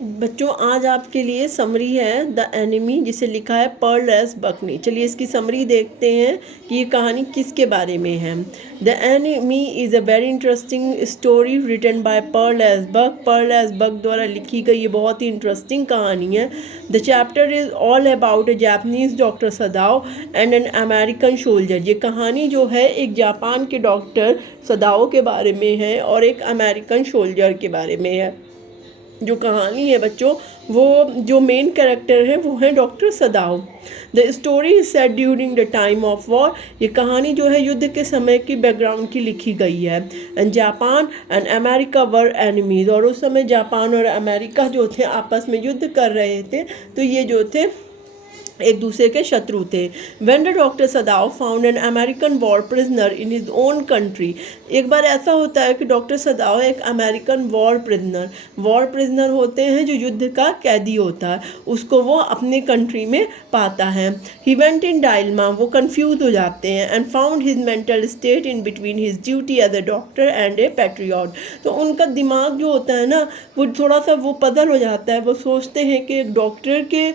बच्चों आज आपके लिए समरी है द एनिमी, जिसे लिखा है पर्ल एस बकनी। चलिए इसकी समरी देखते हैं कि ये कहानी किसके बारे में है। The enemy is a very interesting story written by Pearl S Buck. Pearl S Buck द्वारा लिखी गई ये बहुत ही इंटरेस्टिंग कहानी है। The chapter is all about a Japanese doctor Sadao and an American soldier. ये कहानी जो है एक जापान के डॉक्टर सदाओ के बारे में है और एक अमेरिकन सोल्जर के बारे में है। जो कहानी है बच्चों, वो जो मेन कैरेक्टर है वो है doctor Sadao. The story is set during the time of war. ये कहानी जो है युद्ध के समय की बैकग्राउंड की लिखी गई है। And Japan and America were enemies, और उस समय जापान और अमेरिका जो थे आपस में युद्ध कर रहे थे, तो ये जो थे एक दूसरे के शत्रु थे। When the doctor Sadao found an American war prisoner in his own country. एक बार ऐसा होता है कि डॉक्टर सदाओ एक अमेरिकन वॉर प्रिजनर होते हैं जो युद्ध का कैदी होता है, उसको वो अपने कंट्री में पाता है। ही वेंट इन डायलमा, वो कंफ्यूज हो जाते हैं। And found his mental state in between his duty as a doctor and a patriot. तो उनका दिमाग जो होता है ना, वो थोड़ा सा वो पजल हो जाता है। वो सोचते हैं कि एक डॉक्टर के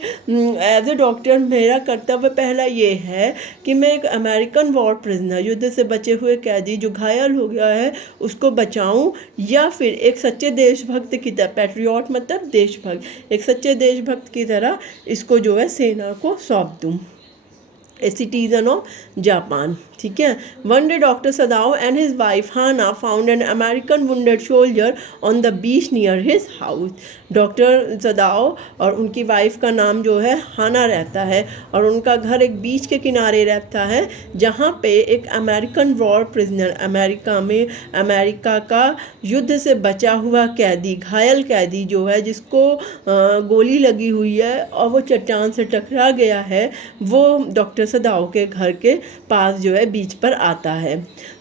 एज ए डॉक्टर मेरा कर्तव्य पहला ये है कि मैं एक अमेरिकन वॉर प्रिजनर, युद्ध से बचे हुए कैदी जो घायल हो गया है, उसको बचाऊं, या फिर एक सच्चे देशभक्त की तरह, पैट्रियट मतलब देशभक्त, एक सच्चे देशभक्त की तरह इसको जो है सेना को सौंप दूं, ए सिटीजन ऑफ जापान। ठीक है। One day doctor Sadao and his wife Hana found an American wounded soldier on the beach near his house. Doctor Sadao और उनकी वाइफ का नाम जो है हाना रहता है, और उनका घर एक बीच के किनारे रहता है, जहाँ पे एक अमेरिकन वॉर प्रिजनर, अमेरिका में अमेरिका का युद्ध से बचा हुआ कैदी, घायल कैदी जो है, जिसको गोली लगी हुई है और वो चट्टान से टकरा गया है, वो डॉक्टर सदाओ के घर के पास जो है बीच पर आता है।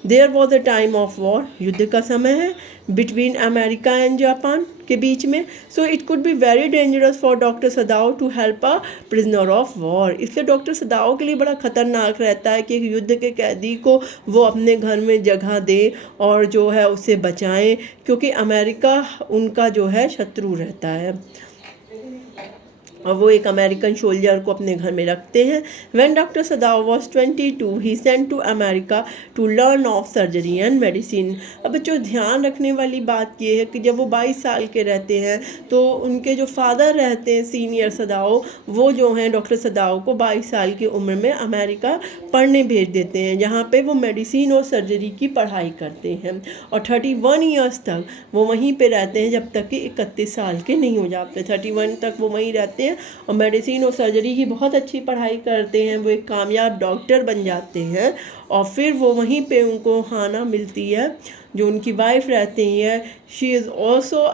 There was a time of war, युद्ध का समय है बिटवीन अमेरिका एंड जापान के बीच में। So it could be very dangerous for doctor Sadao to help a prisoner of war. इसलिए डॉक्टर सदाओ के लिए बड़ा खतरनाक रहता है कि युद्ध के कैदी को वो अपने घर में जगह दे और जो है उसे बचाएं, क्योंकि अमेरिका उनका जो है शत्रु रहता है और वो एक अमेरिकन सोल्जर को अपने घर में रखते हैं। When doctor Sadao was 22 he sent to America to learn of surgery and medicine. अब बच्चों ध्यान रखने वाली बात ये है कि जब वो 22 साल के रहते हैं तो उनके जो फादर रहते हैं सीनियर सदाओ, वो जो हैं डॉक्टर सदाओ को 22 साल की उम्र में अमेरिका पढ़ने भेज देते हैं, जहाँ पे वो मेडिसिन और सर्जरी की पढ़ाई करते हैं, और 31 ईयर्स तक वो वहीं पे रहते हैं, जब तक कि 31 साल के नहीं हो जाते। 31 तक वो वहीं रहते हैं और मेडिसिन और सर्जरी की बहुत अच्छी पढ़ाई करते हैं। वो एक कामयाब डॉक्टर बन जाते हैं, और फिर वो वहीं पे उनको हाना मिलती है जो उनकी वाइफ रहती है। She is also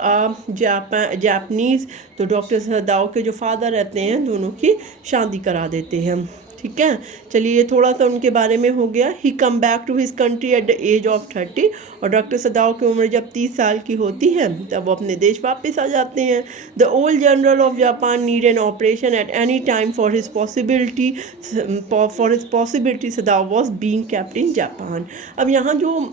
Japanese. तो डॉक्टर सदाओ के जो फादर रहते हैं, दोनों की शादी करा देते हैं। ठीक है। चलिए ये थोड़ा सा उनके बारे में हो गया। He come back to his country at the age of 30। और डॉक्टर सदाओ की उम्र जब 30 साल की होती है तब वो अपने देश वापस आ जाते हैं। The old general of Japan need an operation at any time for his possibility Sadao was being kept in Japan. अब यहाँ जो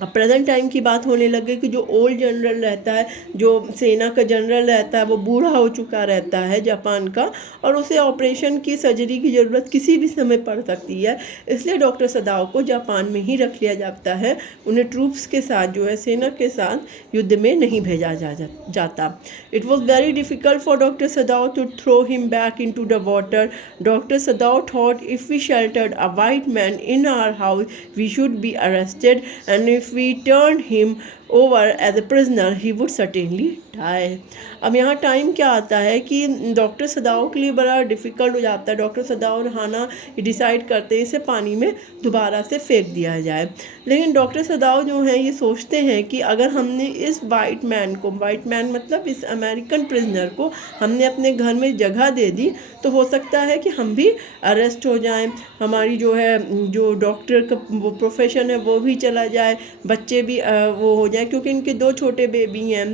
अब प्रेजेंट टाइम की बात होने लगे कि जो ओल्ड जनरल रहता है, जो सेना का जनरल रहता है, वो बूढ़ा हो चुका रहता है जापान का, और उसे ऑपरेशन की सर्जरी की ज़रूरत किसी भी समय पड़ सकती है। इसलिए डॉक्टर सदाओ को जापान में ही रख लिया जाता है, उन्हें ट्रूप्स के साथ जो है सेना के साथ युद्ध में नहीं भेजा जाता। It was very difficult for doctor Sadao to throw him back in to the water. Doctor Sadao thought if we sheltered a white man in our house we should be arrested, and if we turned him over as a prisoner he would certainly die। अब यहाँ time क्या आता है कि doctor Sadao के लिए बड़ा difficult हो जाता है। डॉक्टर सदाओ और हाना डिसाइड करते हैं इसे पानी में दोबारा से फेंक दिया जाए, लेकिन डॉक्टर सदाओ जो हैं ये सोचते हैं कि अगर हमने इस वाइट मैन मतलब इस अमेरिकन प्रिजनर को हमने अपने घर में जगह दे दी, तो हो सकता है कि हम भी अरेस्ट हो जाएं, हमारी जो है जो डॉक्टर का वो प्रोफेशन है वो भी चला जाए, बच्चे भी वो हो जाए, क्योंकि इनके 2 छोटे बेबी हैं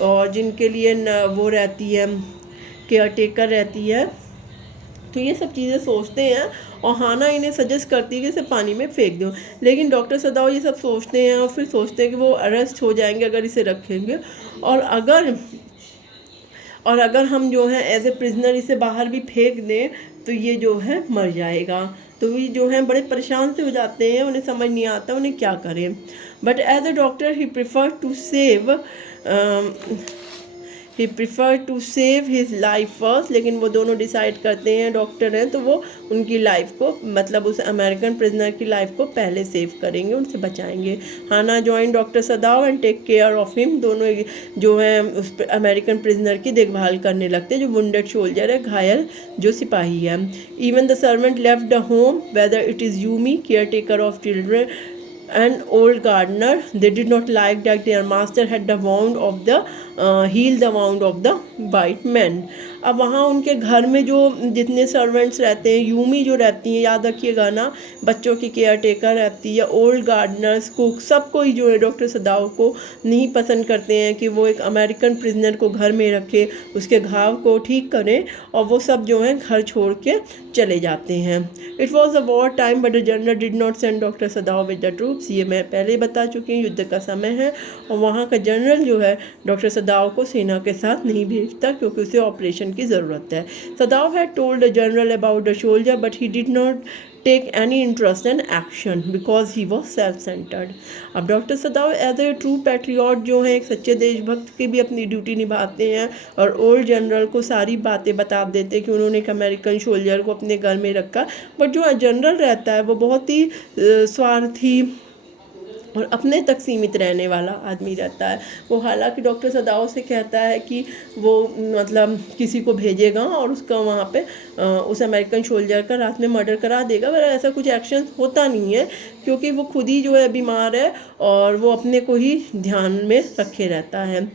और जिनके लिए वो रहती है, केयर टेकर रहती है। तो ये सब चीज़ें सोचते हैं और हाना इन्हें सजेस्ट करती है कि इसे पानी में फेंक दो, लेकिन डॉक्टर सदाओ ये सब सोचते हैं और फिर सोचते हैं कि वो अरेस्ट हो जाएंगे अगर इसे रखेंगे, और अगर और अगर हम जो है एज ए प्रिजनर इसे बाहर भी फेंक दें तो ये जो है मर जाएगा। तो ये जो है बड़े परेशान से हो जाते हैं, उन्हें समझ नहीं आता उन्हें क्या करें। But as a doctor he prefer to save his life first. लेकिन वो दोनों डिसाइड करते हैं, डॉक्टर हैं तो वो उनकी लाइफ को, मतलब उस अमेरिकन प्रिजनर की लाइफ को पहले सेव करेंगे, उनसे बचाएंगे। Hana join doctor Sadao and take care of him. दोनों जो है उस अमेरिकन प्रिजनर की देखभाल करने लगते हैं, जो वुंडेड सोल्जर है, घायल जो सिपाही है। Even the servant left the home whether it is Yumi, care taker of children and old gardener. They did not like that their master had the wound of the heal the wound of the white man. अब वहाँ उनके घर में जो जितने servants रहते हैं, Yumi जो रहती हैं, याद रखिएगा ना, बच्चों की केयर टेकर रहती है, ओल्ड गार्डनर्स, कुक, सब कोई जो है डॉक्टर सदाव को नहीं पसंद करते हैं कि वो एक अमेरिकन प्रिजनर को घर में रखे, उसके घाव को ठीक करें, और वो सब जो है घर छोड़ के चले जाते हैं। It was a war time but the general did not send doctor सदाव with the troops. ये मैं पहले बता चुकी हूँ, युद्ध का समय है और वहाँ का जनरल जो है डॉक्टर सदाव को सेना के साथ नहीं भेजता क्योंकि उसे ऑपरेशन की ज़रूरत है। Sadao had told the general about the soldier but he did not take any interest in action because he was self centred. अब doctor Sadao as a true patriot जो है, एक सच्चे देशभक्त की भी अपनी ड्यूटी निभाते हैं और ओल्ड जनरल को सारी बातें बता देते हैं कि उन्होंने एक अमेरिकन सोल्जर को अपने घर में रखा। बट जो जनरल रहता है वो बहुत ही स्वार्थी और अपने तक सीमित रहने वाला आदमी रहता है। वो हालांकि डॉक्टर सदाव से कहता है कि वो मतलब किसी को भेजेगा और उसका वहाँ पे उस अमेरिकन सोल्जर का रात में मर्डर करा देगा, पर ऐसा कुछ एक्शन होता नहीं है क्योंकि वो खुद ही जो है बीमार है और वो अपने को ही ध्यान में रखे रहता है।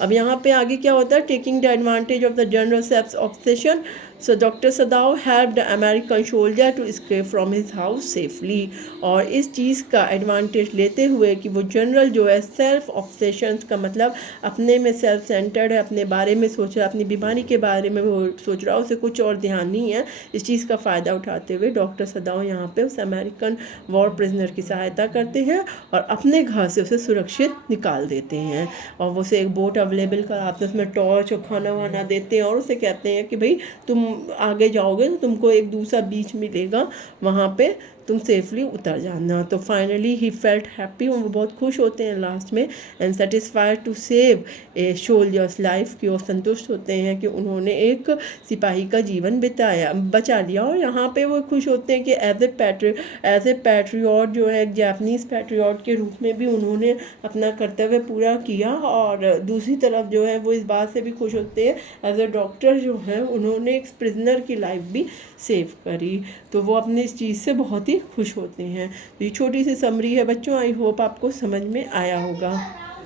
अब यहाँ पे आगे क्या होता है, taking the advantage of the general self obsession, so doctor Sadao help the American soldier to escape from his house safely. और इस चीज़ का एडवांटेज लेते हुए कि वो जनरल जो है सेल्फ ऑब्सेशन का मतलब अपने में सेल्फ सेंटर्ड है, अपने बारे में सोच रहा है, अपनी बीमारी के बारे में वो सोच रहा है, उसे कुछ और ध्यान नहीं है, इस चीज़ का फ़ायदा उठाते हुए डॉक्टर सदाव यहाँ पे उस अमेरिकन वॉर प्रिजनर की सहायता करते हैं और अपने घर से उसे सुरक्षित निकाल देते हैं। और वो उसे एक बोट अवेलेबल कराते हैं, उसमें टॉर्च और खाना वाना देते हैं और उसे कहते हैं कि भाई तुम आगे जाओगे तो तुमको एक दूसरा बीच मिलेगा, वहाँ पे तुम सेफली उतर जाना। तो फाइनली ही फेल्ट हैप्पी, वो बहुत खुश होते हैं लास्ट में, and satisfied to save a soldier's life, कि वो संतुष्ट होते हैं कि उन्होंने एक सिपाही का जीवन बचा लिया। और यहाँ पे वो खुश होते हैं कि एज ए पैट्रियट जो है, एक जापानीज़ पैट्रियट के रूप में भी उन्होंने अपना कर्तव्य पूरा किया। और दूसरी तरफ जो है वो इस बात से भी खुश होते हैं एज ए डॉक्टर जो है उन्होंने एक प्रिजनर की लाइफ भी सेव करी, तो वो अपने इस चीज़ से बहुत ही खुश होते हैं। तो ये छोटी सी समरी है बच्चों, आई होप आपको समझ में आया होगा।